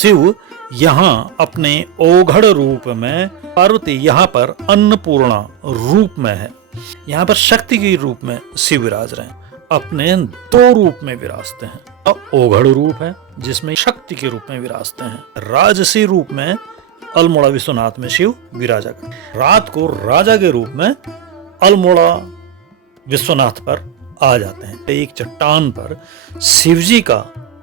शिव यहाँ अपने ओघड़ रूप में, पार्वती यहाँ पर अन्नपूर्णा रूप में है। यहाँ पर शक्ति के रूप में शिव विराज रहे हैं, अपने दो रूप में विराजते हैं। ओघड़ रूप है जिसमें शक्ति के रूप में विराजते हैं, राजसी रूप में अल्मोड़ा विश्वनाथ में शिव विराजा करते। रात को राजा के रूप में अल्मोड़ा विश्वनाथ पर आ जाते हैं। एक चट्टान पर शिवजी का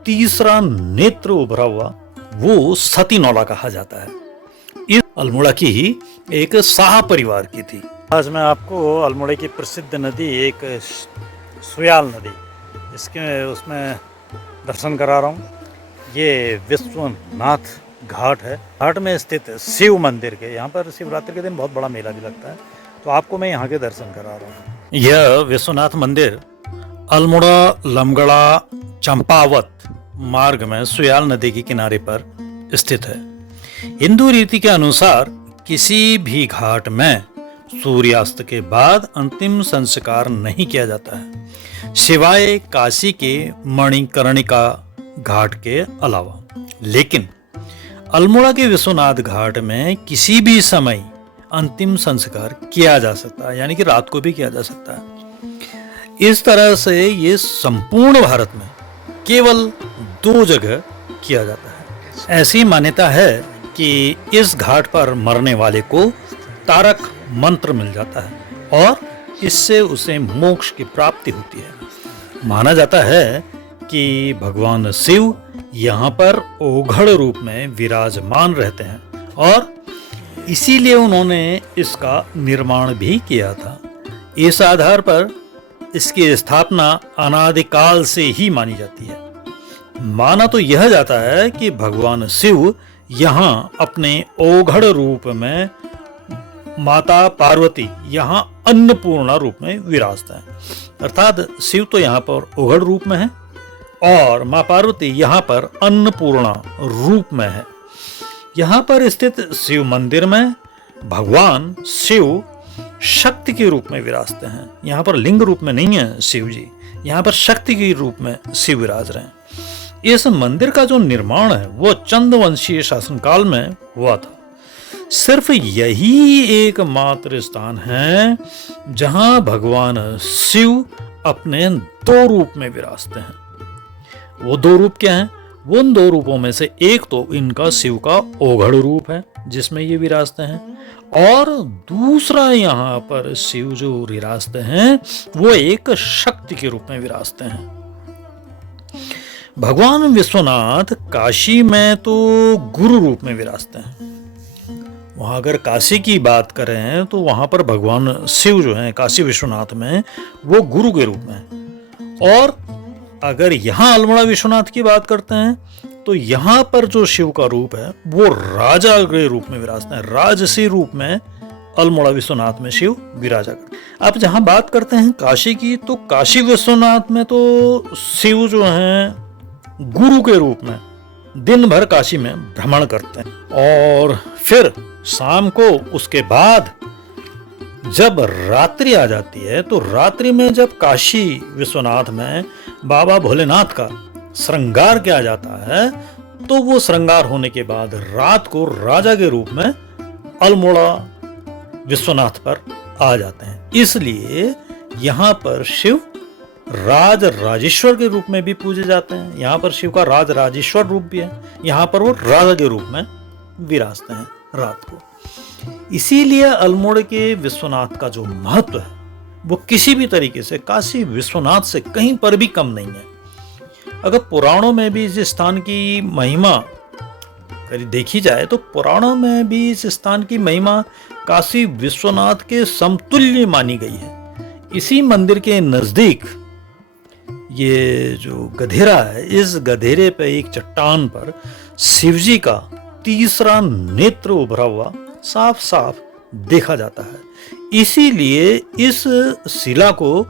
तीसरा नेत्र उभरा हुआ, वो सती नौला कहा जाता है। इस अल्मोड़ा की ही एक शाह परिवार की थी। आज मैं आपको अल्मोड़ा की प्रसिद्ध नदी, एक सुयाल नदी, इसके उसमें दर्शन करा रहा हूँ। ये विश्वनाथ घाट है। घाट में स्थित शिव मंदिर के, यहाँ पर शिवरात्रि के दिन बहुत बड़ा मेला भी लगता है, तो आपको मैं यहाँ के दर्शन करा रहा हूँ। यह विश्वनाथ मंदिर अल्मोड़ा लमगड़ा चंपावत मार्ग में सुयाल नदी के किनारे पर स्थित है। हिंदू रीति के अनुसार किसी भी घाट में सूर्यास्त के बाद अंतिम संस्कार नहीं किया जाता है, सिवाय काशी के मणिकर्णिका घाट के अलावा। लेकिन अल्मोड़ा के विश्वनाथ घाट में किसी भी समय अंतिम संस्कार किया जा सकता है, यानी कि रात को भी किया जा सकता है। इस तरह से ये संपूर्ण भारत में केवल 2 जगह किया जाता है। ऐसी मान्यता है कि इस घाट पर मरने वाले को तारक मंत्र मिल जाता है और इससे उसे मोक्ष की प्राप्ति होती है। माना जाता है कि भगवान शिव यहाँ पर ओघड़ रूप में विराजमान रहते हैं और इसीलिए उन्होंने इसका निर्माण भी किया था। इस आधार पर इसकी स्थापना अनादिकाल से ही मानी जाती है। माना तो यह जाता है कि भगवान शिव यहाँ अपने ओघड़ रूप में, माता पार्वती यहाँ अन्नपूर्णा रूप में विराजता है। अर्थात शिव तो यहाँ पर ओघड़ रूप में है और माँ पार्वती यहाँ पर अन्नपूर्णा रूप में है। यहाँ पर स्थित शिव मंदिर में भगवान शिव शक्ति के रूप में विराजते हैं। यहाँ पर लिंग रूप में नहीं है शिव जी, यहाँ पर शक्ति के रूप में शिव विराज रहे हैं। इस मंदिर का जो निर्माण है वो चंदवंशीय शासनकाल में हुआ था। सिर्फ यही एकमात्र स्थान है जहां भगवान शिव अपने 2 रूप में विराजते हैं। वो 2 रूप क्या हैं? वो उन 2 रूपों में से एक तो इनका शिव का ओघड़ रूप है जिसमें ये विराजते हैं, और दूसरा यहाँ पर शिव जो विराजते हैं वो एक शक्ति के रूप में विराजते हैं। भगवान विश्वनाथ काशी में तो गुरु रूप में विराजते हैं। वहां अगर काशी की बात करें तो वहां पर भगवान शिव जो हैं काशी विश्वनाथ में वो गुरु के रूप में, और अगर यहाँ अल्मोड़ा विश्वनाथ की बात करते हैं तो यहाँ पर जो शिव का रूप है वो राजा के रूप में विराजते हैं। राजसी रूप में अल्मोड़ा विश्वनाथ में शिव विराजा करते हैं। अब जहाँ बात करते हैं काशी की, तो काशी विश्वनाथ में तो शिव जो हैं गुरु के रूप में दिन भर काशी में भ्रमण करते हैं, और फिर शाम को उसके बाद जब रात्रि आ जाती है तो रात्रि में जब काशी विश्वनाथ में बाबा भोलेनाथ का श्रृंगार किया जाता है तो वो श्रृंगार होने के बाद रात को राजा के रूप में अल्मोड़ा विश्वनाथ पर आ जाते हैं। इसलिए यहाँ पर शिव राज राजेश्वर के रूप में भी पूजे जाते हैं। यहाँ पर शिव का राज राजेश्वर रूप भी है, यहाँ पर वो राजा के रूप में विराजते हैं रात को। इसीलिए अल्मोड़ा के विश्वनाथ का जो महत्व है वो किसी भी तरीके से काशी विश्वनाथ से कहीं पर भी कम नहीं है। अगर पुराणों में भी इस स्थान की महिमा देखी जाए तो पुराणों में भी इस स्थान की महिमा काशी विश्वनाथ के समतुल्य मानी गई है। इसी मंदिर के नजदीक ये जो गधेरा है, इस गधेरे पे एक चट्टान पर शिवजी का तीसरा नेत्र उभरा हुआ साफ साफ देखा जाता है। इसीलिए इस शिला को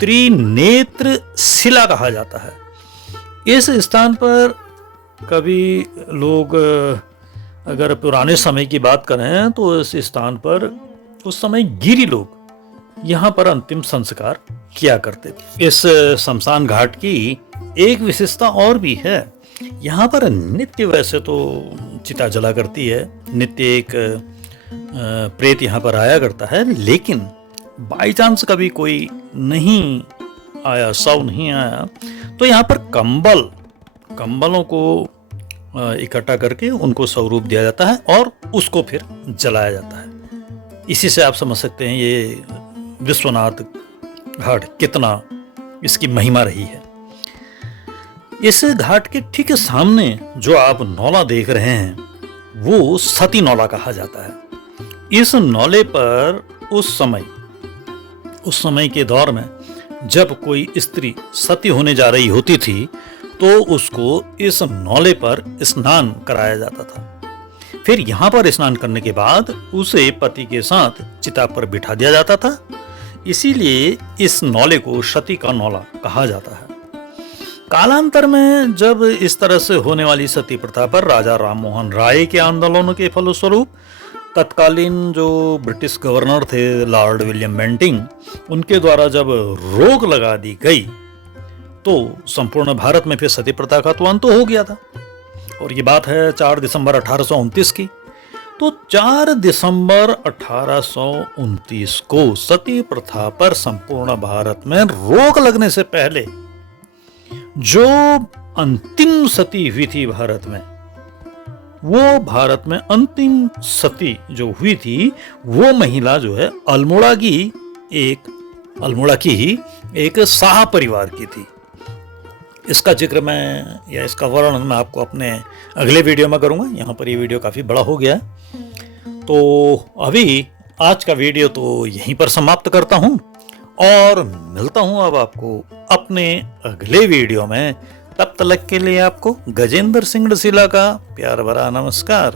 त्रिनेत्र शिला कहा जाता है। इस स्थान पर कभी लोग, अगर पुराने समय की बात करें तो इस स्थान पर उस समय गिरी लोग यहाँ पर अंतिम संस्कार किया करते थे। इस शमशान घाट की एक विशेषता और भी है यहाँ पर नित्य वैसे तो चिता जला करती है, नित्य एक प्रेत यहाँ पर आया करता है, लेकिन बाई चांस कभी कोई नहीं आया, शव नहीं आया, तो यहाँ पर कंबलों को इकट्ठा करके उनको स्वरूप दिया जाता है और उसको फिर जलाया जाता है। इसी से आप समझ सकते हैं ये विश्वनाथ घाट कितना इसकी महिमा रही है। इस घाट के ठीक सामने जो आप नौला देख रहे हैं वो सती नौला कहा जाता है। इस नौले पर उस समय के दौर में जब कोई स्त्री सती होने जा रही होती थी तो उसको इस नौले पर स्नान कराया जाता था। फिर यहाँ पर स्नान करने के बाद उसे पति के साथ चिता पर बिठा दिया जाता था, इसीलिए इस नौले को सती का नौला कहा जाता है। कालांतर में जब इस तरह से होने वाली सती प्रथा पर राजा राममोहन राय के आंदोलनों के फलस्वरूप तत्कालीन जो ब्रिटिश गवर्नर थे लॉर्ड विलियम बेंटिंग, उनके द्वारा जब रोक लगा दी गई तो संपूर्ण भारत में फिर सती प्रथा का तो अंत हो गया था। और ये बात है 4 दिसंबर 1829 की। तो 4 दिसंबर 1829 को सती प्रथा पर संपूर्ण भारत में रोक लगने से पहले जो अंतिम सती हुई थी भारत में, वो भारत में अंतिम सती जो हुई थी वो महिला जो है अल्मोड़ा की ही एक शाह परिवार की थी। इसका जिक्र मैं या इसका वर्णन मैं आपको अपने अगले वीडियो में करूंगा। यहाँ पर ये वीडियो काफ़ी बड़ा हो गया है, तो अभी आज का वीडियो तो यहीं पर समाप्त करता हूँ और मिलता हूँ अब आपको अपने अगले वीडियो में। तब तक के लिए आपको गजेंद्र सिंह डसीला का प्यार भरा नमस्कार।